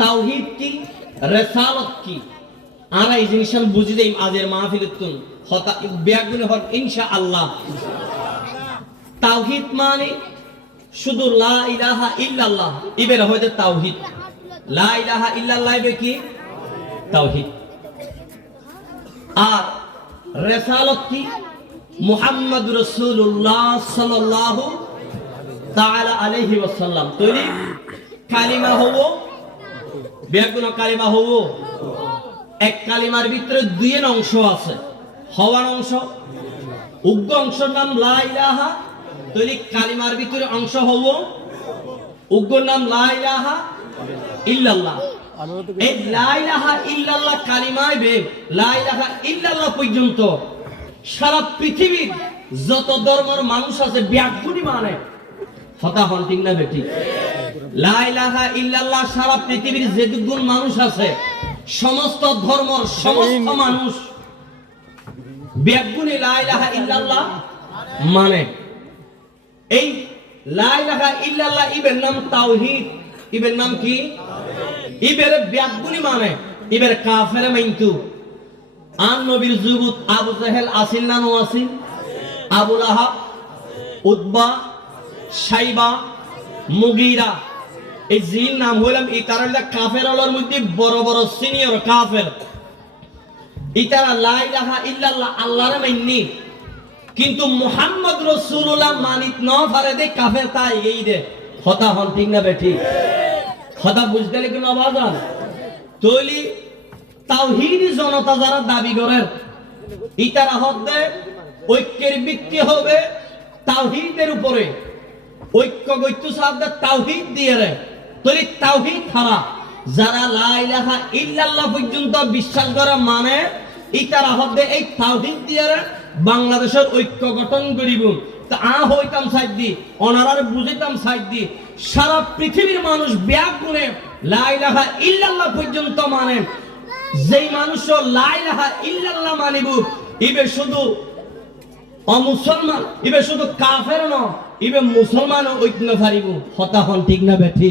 তাওহিদ কি? রেসালত কি? আর এই জিনিস বুঝি আজের মাহফিলতুন হতা ব্যাগুনে হন ইনশা আল্লাহ তাওহিদ মানে শুধু লা ইলাহা ইল্লাল্লাহ। ইবের তাওহিদ। লা ইলাহা ইল্লাল্লাহ ইবে কি? তাওহিদ। আর রেসালত কি? মুহাম্মদ রাসূলুল্লাহ সাল্লাল্লাহু তাআলা আলাইহি ওয়াসাল্লাম। তৈরি? কালিমা হব বেগুন কালিমা হব এক কালিমার ভিতরে দুই অংশ আছে। হওয়ার অংশ, উগ্র অংশের নাম লা ইলাহা, তৈরি কালিমার ভিতরে অংশ হব উগ্র নাম লা ইলাহা ইল্লাল্লাহ। এই লা ইলাহা ইল্লাল্লাহ কালিমায় বে লা ইলাহা ইল্লাল্লাহ পর্যন্ত সারা পৃথিবীর যত ধর্মের মানুষ আছে ব্যাগুনি মানে। হতা হন ঠিক না বেটি লা ইলাহা ইল্লাল্লাহ সারা পৃথিবীর যেটুকুন মানুষ আছে সমস্ত ধর্মর সমস্ত মানুষ ব্যাগুনি লা ইলাহা ইল্লাল্লাহ মানে। এই লা ইলাহা ইল্লাল্লাহ ইবের নাম তাওহীদ। ইবের নাম কি? ইবের ব্যাগুনি মানে। ইবের কাফের মাইন্তু। আন নবীর যুগুত আবু জাহেল আসিল না নো আসিল আবুল আহাব উতবা সাইবা মুগিরা। এই জিন নাম হইলাম এই তারা কাফের আলোর মধ্যে বড় বড় সিনিয়র কাফের। ইতারা লা ইলাহা ইল্লাল্লাহ, আল্লাহর মাইন্নি। কিন্তু মুহাম্মদ রাসূলুল্লাহ মানিত ন পারে দে কাফের তাই এই দে হতা হন ঠিক না বেঠি হতা বুঝতে লেগে নবাজান তৈলি তাওহীদ জনতা যারা দাবি করেন, ইতারা হতে ঐক্যের ভিত্তি হবে তাওহীদের উপরে। ঐক্য গৈত্য সাহায্যে তাওহীদ দিয়ে রে। যারা ইল্লাল্লাহ পর্যন্ত বিশ্বাস মানে ইতারা হতে এই তাওহীদ দিয়ে বাংলাদেশের ঐক্য গঠন করিব। আ হইতাম সাইড দি অনারার বুঝিতাম সাইড দি সারা পৃথিবীর মানুষ ব্যাগ করে লা ইলাহা ইল্লাল্লাহ পর্যন্ত মানে। যেই মানুষ লা ইলাহা ইল্লাল্লাহ মানিব, ইবে শুধু অমুসলমান, ইবে শুধু কাফের ন ইবে মুসলমান ঐক্য ফারিব হতা হন ঠিক না বেঠি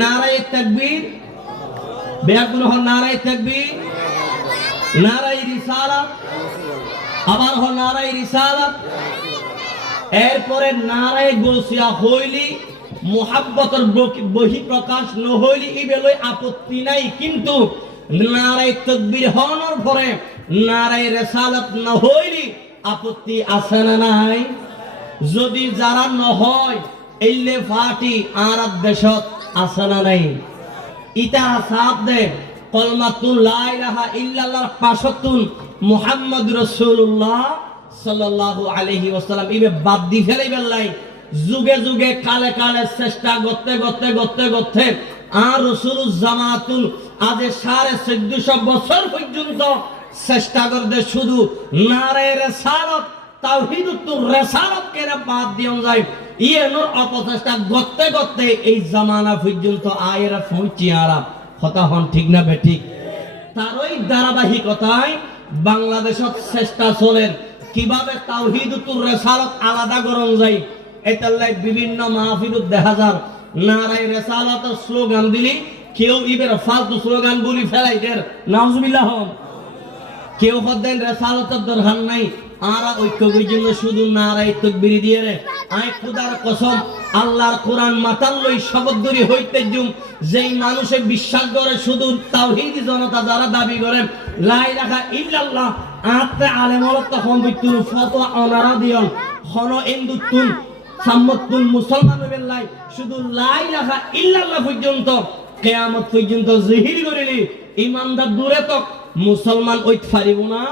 নারায়ে তাকবীর বেয়াগুন হল নারায়ে তাকবীর, নারায়ে রিসালাত, আবার হল নারায়ে রিসালাত। এরপরে নারায়ে গোসিয়া হইলি, মোহাব্বতর বহি প্রকাশ নহইলি ইবেলই আপত্তি নাই, কিন্তু নারাই তকবীর হওয়ার পরে নারাই রেসালত নহইলি আপত্তি আছে না নাই? যদি যারা নহয় এলে ফাটি আর দেশত। আছে না নাই। ইতা সাপ দে কলমাতুন লা ইলাহা ইল্লাল্লাহর পাশতুন মুহাম্মদ রাসূলুল্লাহ সাল্লাল্লাহু আলাইহি ওয়াসাল্লাম। ইবে বাদ দি ফেলাই বেলাই যুগে যুগে, কালে কালে চেষ্টা করতে করতে করতে করতে আর রসুল জামাতুল আজ সাড়ে চোদ্দশো বছর পর্যন্ত চেষ্টা করতে শুধু নারে রেসারত তাওহিদুত্তুর রেসারত কেরে বাদ দিয়ন যায়। ইয়েনোর অপচেষ্টা করতে করতে এই জামানা পর্যন্ত আয়েরা পৌঁছি আরা কথা হন ঠিক না বেঠিক তার ওই ধারাবাহিকতায় বাংলাদেশত চেষ্টা চলেন কীভাবে তাওহিদুতুর রেসালত আলাদা করন যায় এটাল্লাই বিভিন্ন মাহফিলত দেখা যার। নারাই রেসালত স্লোগান দিলি, কেউ ইবের ফালতু স্লোগান বলি ফেলাই দের। নাউজুবিল্লাহ। কেউ হদেন রেসালতের দরকার নাই। আরা ঐক্য জন্য শুধু নারাই তকবিরি দিয়ে রে। আই খুদার কসম, আল্লাহর কোরআন হইতে জুম। যেই মানুষে বিশ্বাস করে, শুধু তাওহীদি জনতা যারা দাবি করে ইল্লাল্লাহ আতে তখন ফতোয়া দিয়ন ইন্দুতুন মুসলমান শুধু ইল্লাল্লাহ পর্যন্ত, কিয়ামত পর্যন্ত জিহির করিলি। ইমানদার দূরে মুসলমান পারিব না।